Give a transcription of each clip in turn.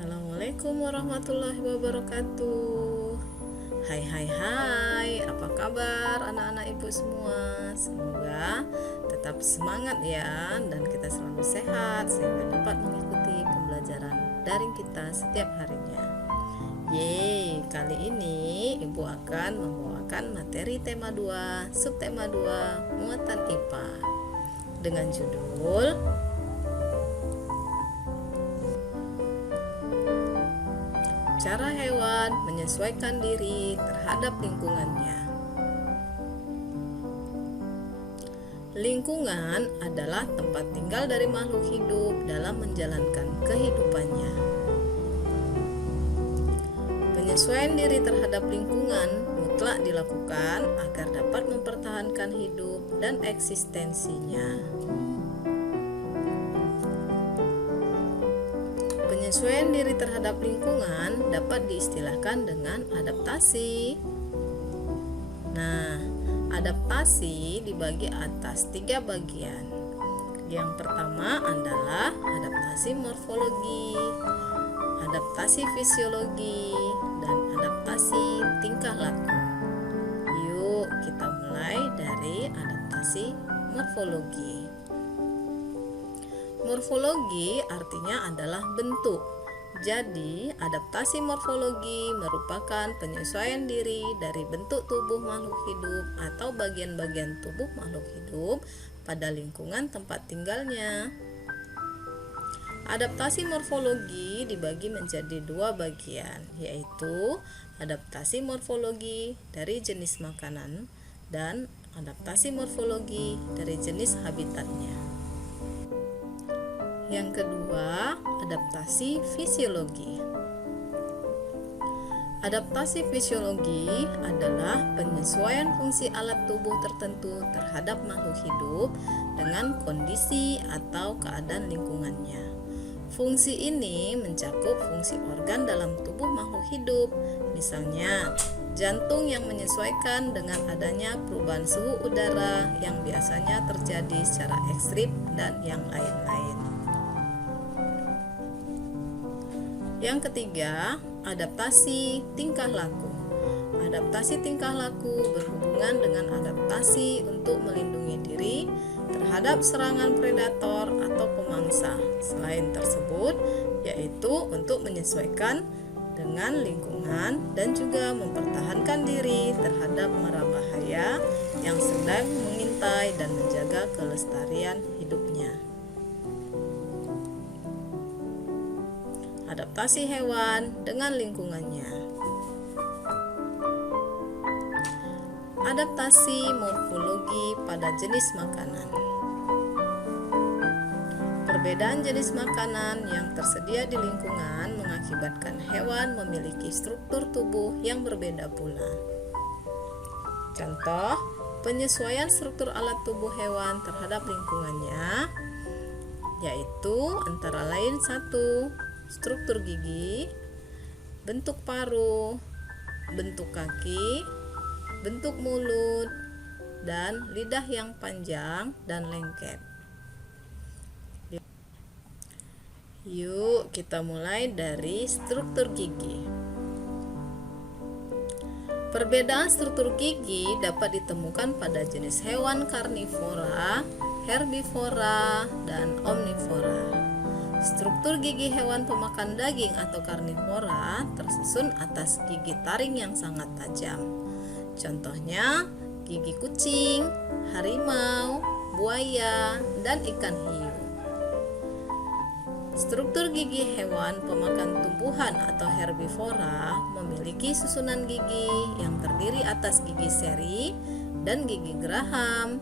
Assalamualaikum warahmatullahi wabarakatuh. Hai, apa kabar anak-anak ibu semua? Semoga tetap semangat ya, dan kita selalu sehat sehingga dapat mengikuti pembelajaran daring kita setiap harinya. Kali ini ibu akan membawakan materi tema 2, subtema 2, muatan IPA dengan judul cara hewan menyesuaikan diri terhadap lingkungannya. Lingkungan adalah tempat tinggal dari makhluk hidup dalam menjalankan kehidupannya. Penyesuaian diri terhadap lingkungan mutlak dilakukan agar dapat mempertahankan hidup dan eksistensinya. Penyesuaian diri terhadap lingkungan dapat diistilahkan dengan adaptasi. Nah, adaptasi dibagi atas 3 bagian. Yang pertama adalah adaptasi morfologi, adaptasi fisiologi, dan adaptasi tingkah laku. Yuk, kita mulai dari adaptasi morfologi. Morfologi artinya adalah bentuk. Jadi, adaptasi morfologi merupakan penyesuaian diri dari bentuk tubuh makhluk hidup atau bagian-bagian tubuh makhluk hidup pada lingkungan tempat tinggalnya. Adaptasi morfologi dibagi menjadi 2 bagian, yaitu adaptasi morfologi dari jenis makanan dan adaptasi morfologi dari jenis habitatnya. Yang kedua, adaptasi fisiologi. Adaptasi fisiologi adalah penyesuaian fungsi alat tubuh tertentu terhadap makhluk hidup dengan kondisi atau keadaan lingkungannya. Fungsi ini mencakup fungsi organ dalam tubuh makhluk hidup, misalnya jantung yang menyesuaikan dengan adanya perubahan suhu udara yang biasanya terjadi secara ekstrim dan yang lain-lain. Yang ketiga, adaptasi tingkah laku. Adaptasi tingkah laku berhubungan dengan adaptasi untuk melindungi diri terhadap serangan predator atau pemangsa. Selain tersebut, yaitu untuk menyesuaikan dengan lingkungan dan juga mempertahankan diri terhadap mara bahaya yang sedang mengintai dan menjaga kelestarian hidupnya. Adaptasi hewan dengan lingkungannya. Adaptasi morfologi pada jenis makanan. Perbedaan jenis makanan yang tersedia di lingkungan mengakibatkan hewan memiliki struktur tubuh yang berbeda pula. Contoh, penyesuaian struktur alat tubuh hewan terhadap lingkungannya yaitu antara lain 1. Struktur gigi, bentuk paruh, bentuk kaki, bentuk mulut, dan lidah yang panjang dan lengket. Yuk, kita mulai dari struktur gigi. Perbedaan struktur gigi dapat ditemukan pada jenis hewan karnivora, herbivora, dan omnivora. Struktur gigi hewan pemakan daging atau karnivora tersusun atas gigi taring yang sangat tajam. Contohnya gigi kucing, harimau, buaya, dan ikan hiu. Struktur gigi hewan pemakan tumbuhan atau herbivora memiliki susunan gigi yang terdiri atas gigi seri dan gigi geraham.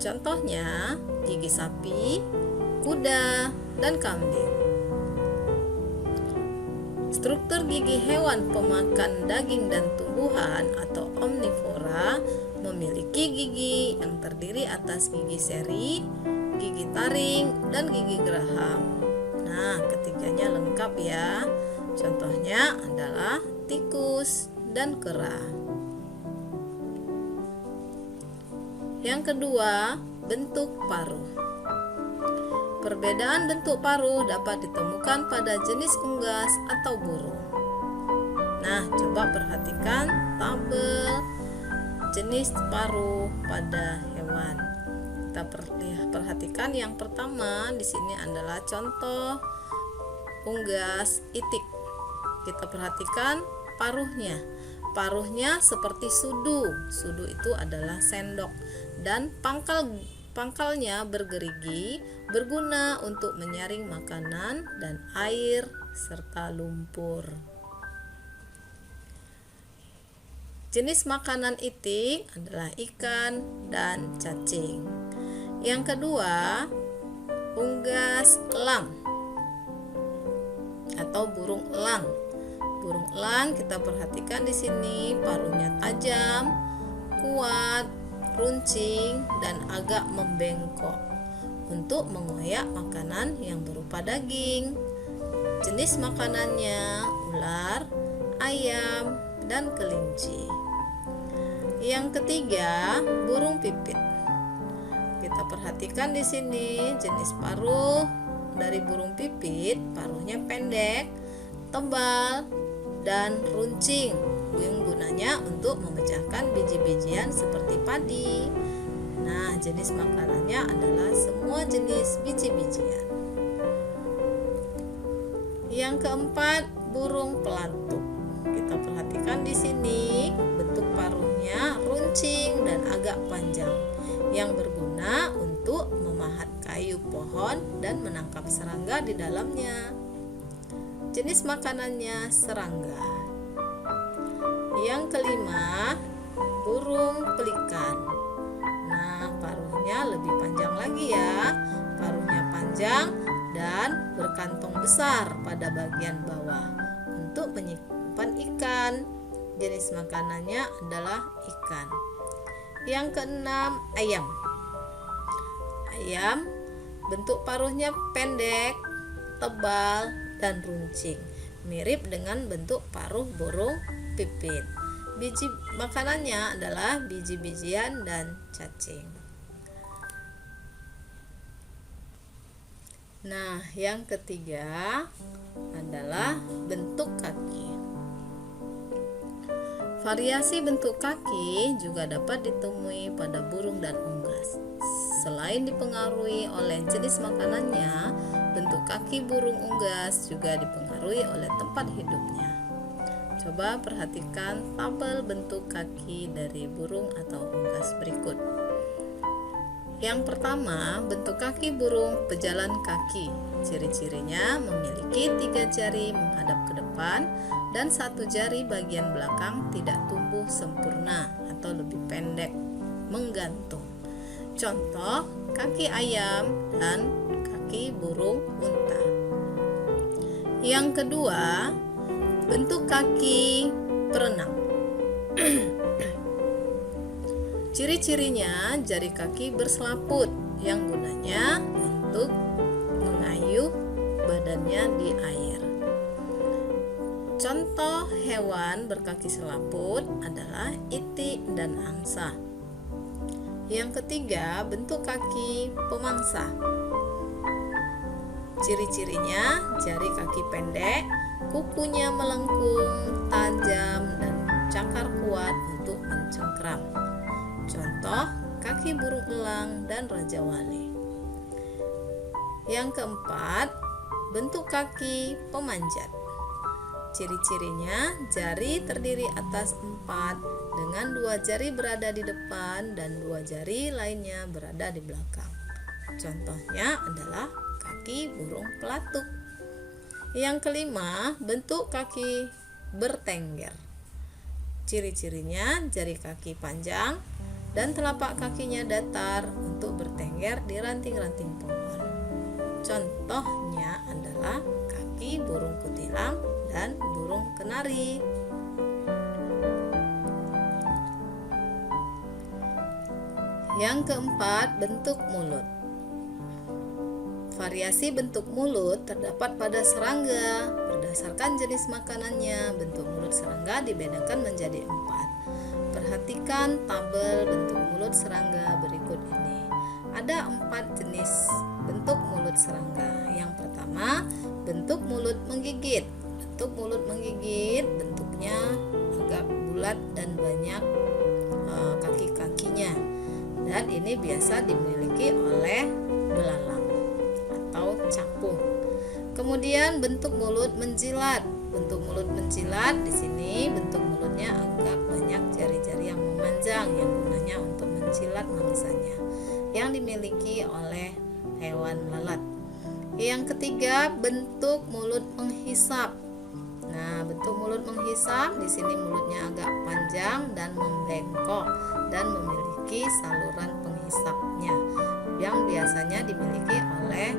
Contohnya gigi sapi, kuda, dan kambing. Struktur gigi hewan pemakan daging dan tumbuhan atau omnivora memiliki gigi yang terdiri atas gigi seri, gigi taring, dan gigi geraham. Nah, ketiganya lengkap ya. Contohnya adalah tikus dan kera. Yang kedua, bentuk paruh. Perbedaan bentuk paruh dapat ditemukan pada jenis unggas atau burung. Nah, coba perhatikan tabel jenis paruh pada hewan. Kita perhatikan yang pertama di sini adalah contoh unggas itik. Kita perhatikan paruhnya. Paruhnya seperti sudu. Sudu itu adalah sendok dan pangkalnya bergerigi, berguna untuk menyaring makanan dan air serta lumpur. Jenis makanan itik adalah ikan dan cacing. Yang kedua, unggas elang atau burung elang. Burung elang kita perhatikan di sini paruhnya tajam, kuat, runcing dan agak membengkok untuk mengoyak makanan yang berupa daging. Jenis makanannya ular, ayam, dan kelinci. Yang ketiga, burung pipit. Kita perhatikan di sini jenis paruh dari burung pipit, paruhnya pendek, tebal, dan runcing yang gunanya untuk memecahkan biji-bijian seperti padi. Nah, jenis makanannya adalah semua jenis biji-bijian. Yang keempat, burung pelatuk. Kita perhatikan di sini bentuk paruhnya runcing dan agak panjang yang berguna untuk memahat kayu pohon dan menangkap serangga di dalamnya. Jenis makanannya serangga. Yang kelima, burung pelikan. Nah, paruhnya lebih panjang lagi ya. Paruhnya panjang dan berkantong besar pada bagian bawah untuk menyimpan ikan. Jenis makanannya adalah ikan. Yang keenam, ayam. Ayam bentuk paruhnya pendek, tebal, dan runcing, mirip dengan bentuk paruh burung pipit. Biji makanannya adalah biji-bijian dan cacing. Nah, yang ketiga adalah bentuk kaki. Variasi bentuk kaki juga dapat ditemui pada burung dan unggas. Selain dipengaruhi oleh jenis makanannya, bentuk kaki burung unggas juga dipengaruhi oleh tempat hidupnya. Coba perhatikan tabel bentuk kaki dari burung atau unggas berikut. Yang pertama, bentuk kaki burung pejalan kaki. Ciri-cirinya memiliki 3 jari menghadap ke depan dan 1 jari bagian belakang tidak tumbuh sempurna atau lebih pendek, menggantung. Contoh, kaki ayam dan kaki burung unta. Yang kedua, bentuk kaki perenang. Ciri-cirinya jari kaki berselaput yang gunanya untuk mengayuh badannya di air. Contoh hewan berkaki selaput adalah itik dan angsa. Yang ketiga, bentuk kaki pemangsa. Ciri-cirinya jari kaki pendek, kukunya melengkung, tajam, dan cakar kuat untuk mencengkram. Contoh, kaki burung elang dan raja wali. Yang keempat, bentuk kaki pemanjat. Ciri-cirinya jari terdiri atas 4 dengan 2 jari berada di depan dan 2 jari lainnya berada di belakang. Contohnya adalah kaki burung pelatuk. Yang kelima, bentuk kaki bertengger. Ciri-cirinya jari kaki panjang dan telapak kakinya datar untuk bertengger di ranting-ranting pohon. Contohnya adalah kaki burung kutilang dan burung kenari. Yang keempat, bentuk mulut. Variasi bentuk mulut terdapat pada serangga. Berdasarkan jenis makanannya, bentuk mulut serangga dibedakan menjadi 4. Perhatikan tabel bentuk mulut serangga berikut ini. Ada 4 jenis bentuk mulut serangga. Yang pertama, bentuk mulut menggigit. Bentuk mulut menggigit bentuknya agak bulat dan banyak kaki-kakinya. Dan ini biasa dimiliki oleh belalang atau capung. Kemudian bentuk mulut menjilat. Bentuk mulut menjilat di sini bentuk mulutnya agak banyak jari-jari yang memanjang yang gunanya untuk menjilat mangsanya, yang dimiliki oleh hewan lalat. Yang ketiga, bentuk mulut menghisap. Nah, bentuk mulut menghisap di sini mulutnya agak panjang dan membengkok dan memiliki saluran penghisapnya yang biasanya dimiliki oleh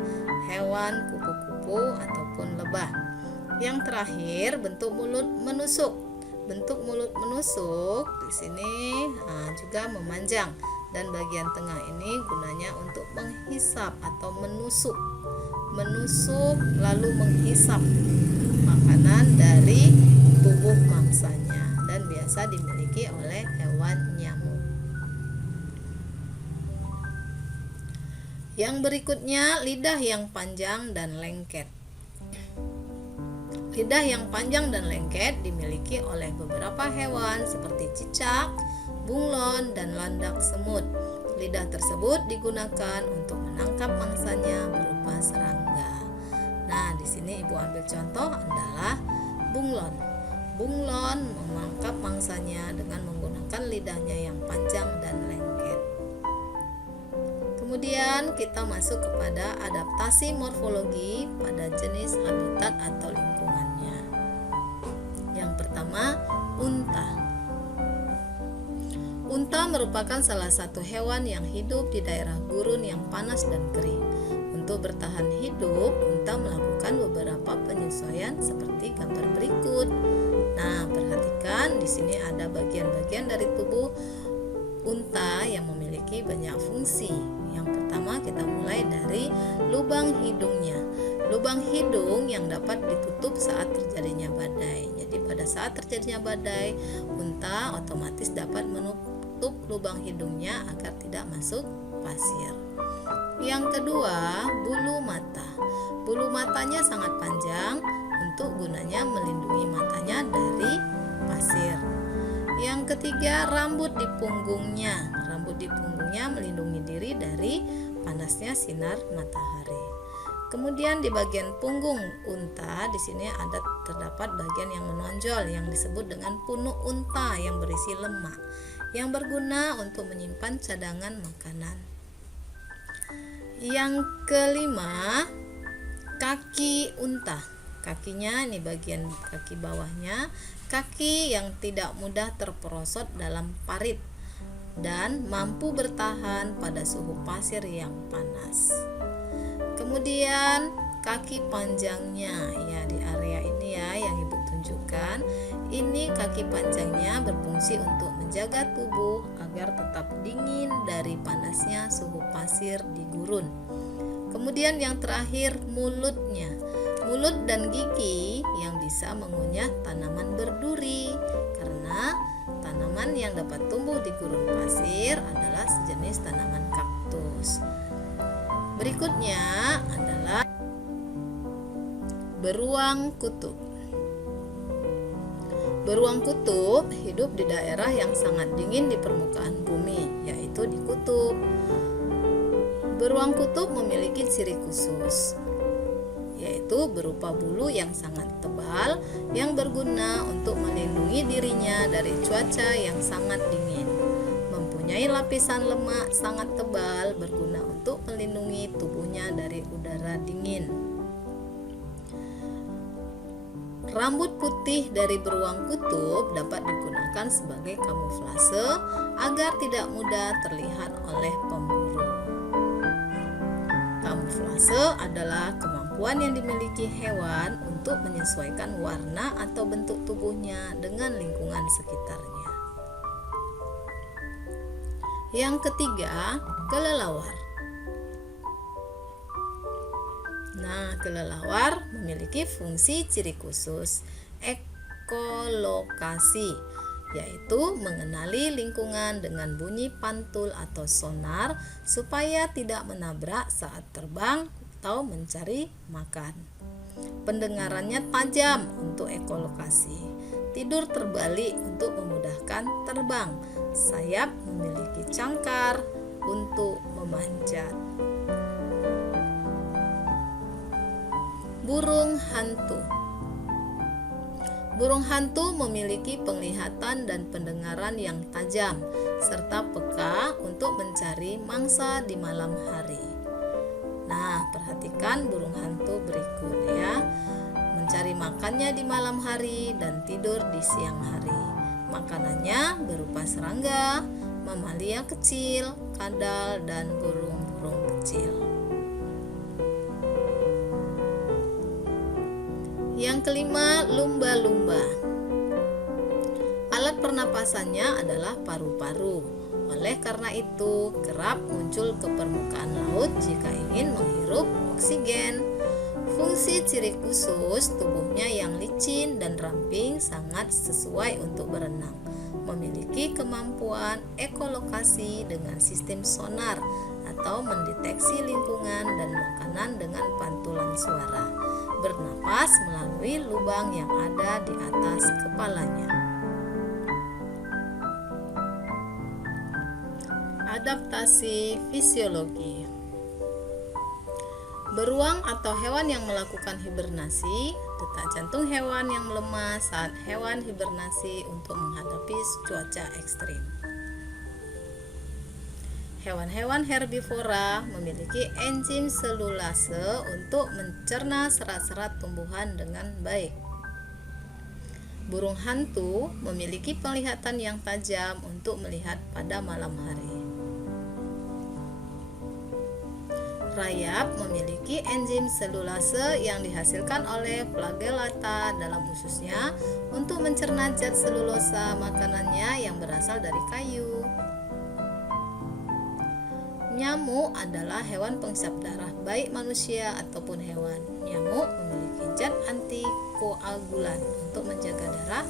hewan kupu-kupu ataupun lebah. Yang terakhir, bentuk mulut menusuk. Bentuk mulut menusuk di sini juga memanjang dan bagian tengah ini gunanya untuk menghisap atau menusuk. Menusuk lalu menghisap makanan dari tubuh mangsanya dan biasa dimiliki oleh hewan nyamuk. Yang berikutnya, lidah yang panjang dan lengket. Lidah yang panjang dan lengket dimiliki oleh beberapa hewan seperti cicak, bunglon, dan landak semut. Lidah tersebut digunakan untuk menangkap mangsanya berupa serangga. Nah, di sini Ibu ambil contoh adalah bunglon. Bunglon menangkap mangsanya dengan menggunakan lidahnya yang panjang dan lengket. Kemudian kita masuk kepada adaptasi morfologi pada jenis habitat atau lingkungannya. Yang pertama, unta. Unta merupakan salah satu hewan yang hidup di daerah gurun yang panas dan kering. Untuk bertahan hidup, unta melakukan beberapa penyesuaian seperti gambar berikut. Nah, perhatikan di sini ada bagian-bagian dari tubuh unta yang memiliki banyak fungsi. Yang pertama, kita mulai dari lubang hidungnya. Lubang hidung yang dapat ditutup saat terjadinya badai. Jadi pada saat terjadinya badai, unta otomatis dapat menutup lubang hidungnya agar tidak masuk pasir. Yang kedua, bulu mata. Bulu matanya sangat panjang untuk gunanya melindungi matanya dari pasir. Yang ketiga, rambut di punggungnya. Rambut di punggungnya melindungi diri dari panasnya sinar matahari. Kemudian di bagian punggung unta di sini terdapat bagian yang menonjol yang disebut dengan punuk unta yang berisi lemak yang berguna untuk menyimpan cadangan makanan. Yang kelima, kaki unta. Kakinya ini bagian kaki bawahnya, kaki yang tidak mudah terperosot dalam parit dan mampu bertahan pada suhu pasir yang panas. Kemudian kaki panjangnya ya di area ini ya yang Ibu tunjukkan. Ini kaki panjangnya berfungsi untuk menjaga tubuh agar tetap dingin dari panasnya suhu pasir di gurun. Kemudian yang terakhir, mulutnya. Mulut dan gigi yang bisa mengunyah tanaman berduri karena tanaman yang dapat tumbuh di gurun pasir adalah sejenis tanaman kaktus. Berikutnya adalah beruang kutub. Beruang kutub hidup di daerah yang sangat dingin di permukaan bumi, yaitu di kutub. Beruang kutub memiliki ciri khusus, yaitu berupa bulu yang sangat tebal yang berguna untuk melindungi dirinya dari cuaca yang sangat dingin. Mempunyai lapisan lemak sangat tebal berguna untuk melindungi tubuhnya dari udara dingin. Rambut putih dari beruang kutub dapat digunakan sebagai kamuflase agar tidak mudah terlihat oleh pemburu. Kamuflase adalah kemampuan yang dimiliki hewan untuk menyesuaikan warna atau bentuk tubuhnya dengan lingkungan sekitarnya. Yang ketiga, kelelawar. Nah, kelelawar memiliki fungsi ciri khusus ekolokasi, yaitu mengenali lingkungan dengan bunyi pantul atau sonar supaya tidak menabrak saat terbang atau mencari makan. Pendengarannya tajam untuk ekolokasi. Tidur terbalik untuk memudahkan terbang. Sayap memiliki cangkar untuk memanjat. Burung hantu. Burung hantu memiliki penglihatan dan pendengaran yang tajam serta peka untuk mencari mangsa di malam hari. Nah, perhatikan burung hantu berikut ya. Mencari makannya di malam hari dan tidur di siang hari. Makanannya berupa serangga, mamalia kecil, kadal, dan burung-burung kecil. Yang kelima, lumba-lumba. Alat pernapasannya adalah paru-paru. Oleh karena itu, kerap muncul ke permukaan laut jika ingin menghirup oksigen. Fungsi ciri khusus tubuhnya yang licin dan ramping sangat sesuai untuk berenang. Memiliki kemampuan ekolokasi dengan sistem sonar atau mendeteksi lingkungan dan makanan dengan pantulan suara. Bernapas melalui lubang yang ada di atas kepalanya. Adaptasi fisiologi. Beruang atau hewan yang melakukan hibernasi, detak jantung hewan yang melemah saat hewan hibernasi untuk menghadapi cuaca ekstrim. Hewan-hewan herbivora memiliki enzim selulase untuk mencerna serat-serat tumbuhan dengan baik. Burung hantu memiliki penglihatan yang tajam untuk melihat pada malam hari. Rayap memiliki enzim selulase yang dihasilkan oleh flagellata dalam ususnya untuk mencerna zat selulosa makanannya yang berasal dari kayu. Nyamuk adalah hewan penghisap darah baik manusia ataupun hewan. Nyamuk memiliki zat antikoagulan untuk menjaga darah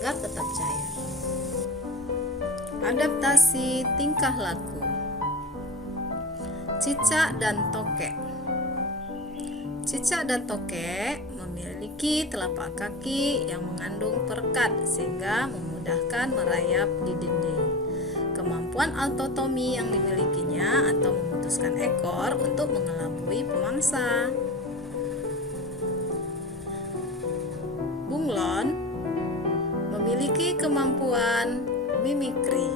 agar tetap cair. Adaptasi tingkah laku. Cicak dan tokek. Cicak dan tokek memiliki telapak kaki yang mengandung perekat sehingga memudahkan merayap di dinding. Kemampuan autotomi yang dimilikinya atau memutuskan ekor untuk mengelabui pemangsa. Bunglon memiliki kemampuan mimikri,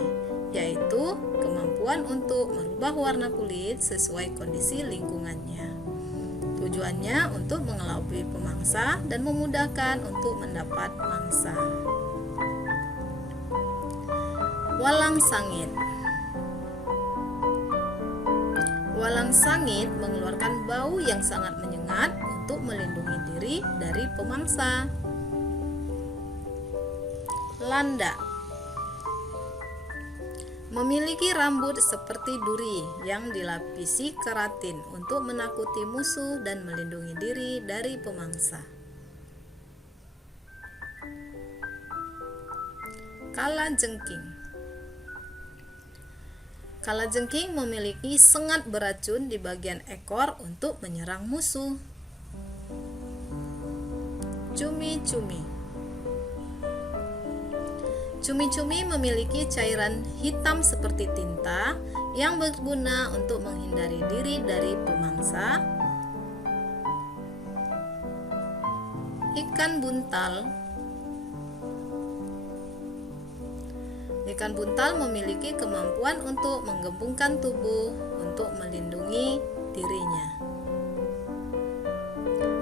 yaitu kemampuan untuk merubah warna kulit sesuai kondisi lingkungannya. Tujuannya untuk mengelabui pemangsa dan memudahkan untuk mendapat mangsa. Walang sangit. Walang sangit mengeluarkan bau yang sangat menyengat untuk melindungi diri dari pemangsa. Landak memiliki rambut seperti duri yang dilapisi keratin untuk menakuti musuh dan melindungi diri dari pemangsa. Kalajengking. Kalajengking memiliki sengat beracun di bagian ekor untuk menyerang musuh. Cumi-cumi. Cumi-cumi memiliki cairan hitam seperti tinta yang berguna untuk menghindari diri dari pemangsa. Ikan buntal. Ikan buntal memiliki kemampuan untuk menggembungkan tubuh untuk melindungi dirinya.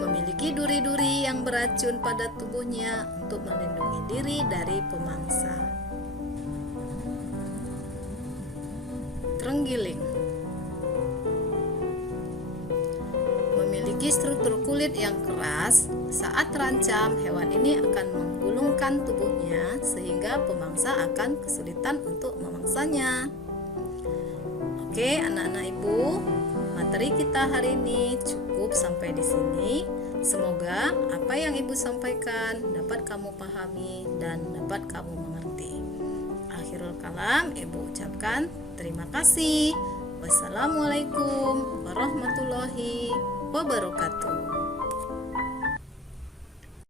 Memiliki duri-duri yang beracun pada tubuhnya untuk melindungi diri dari pemangsa. Terenggiling memiliki struktur kulit yang keras. Saat terancam, hewan ini akan menggulungkan tubuhnya sehingga pemangsa akan kesulitan untuk memangsanya. Oke, anak-anak ibu, materi kita hari ini cukup sampai di sini. Semoga apa yang Ibu sampaikan dapat kamu pahami dan dapat kamu mengerti. Akhirul kalam, Ibu ucapkan terima kasih. Wassalamualaikum warahmatullahi wabarakatuh.